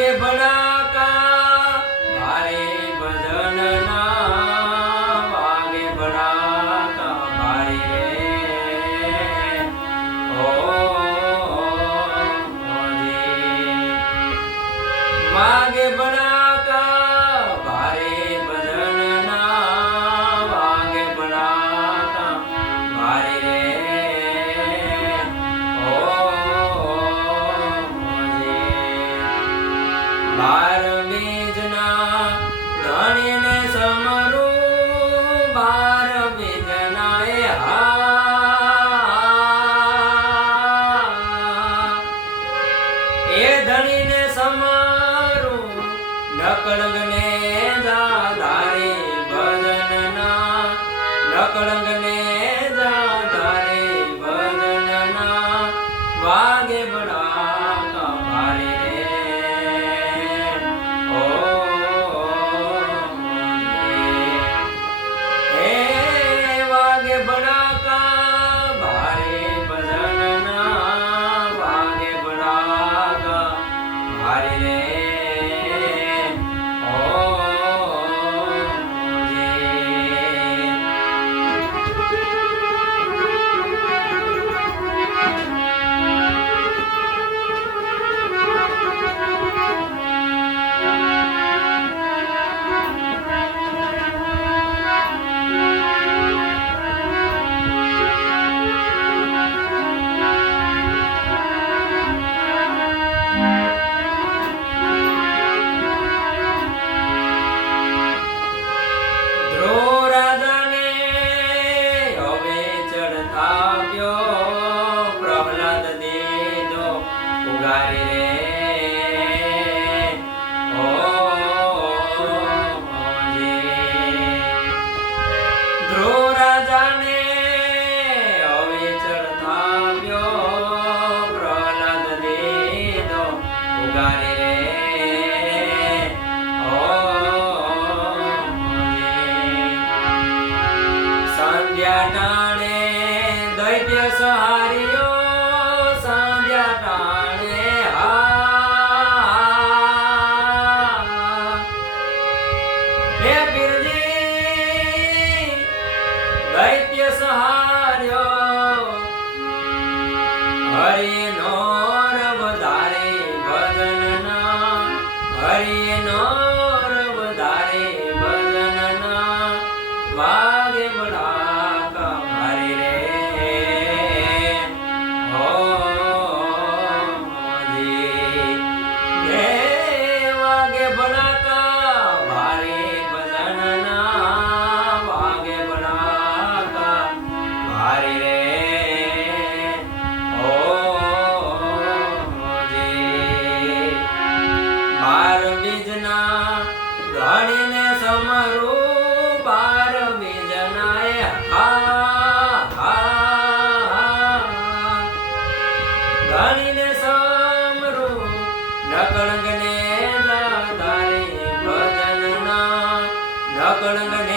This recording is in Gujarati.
વાગે ભડાકા ભારે ભજનના વાગે ભડાકા ભારે વાગે ભડાકા ભારે ભજનના વાગે ભડાકા ભારે બાર બીજના ધણીને સમરું બાર બીજના એ ધણીને સમરું નકળંગને જા ધારે ભજનના નકળંગને જા ધારે ભજનના વાગે ભડાકા ભારે વાગે ભડાકા ભારે ભજનના વાગે ભડાકા ભારે પ્રહલાદ દીધો ઉગારી રે ધ્રુવ રાજાને હવે ચડતા ગયો પ્રહલાદ દીધો ઉગારી રે સંધ્યા ટાણે દૈત્ય સહાર્યો સંધ્યા ટાણે હે પીરજી દૈત્ય સહાર્યો હરિનો વધારે ભજનના હરિનો વધારે ભજનના વાગે ભડાકા ભારે વાગે ભડાકા ભારે ભજનના વાગે ભડાકા ભારે બાર બીજના ધણીને સમરું બાર બીજના ધણીને સમરું નકળંગને ધારે ભજનના નકળંગને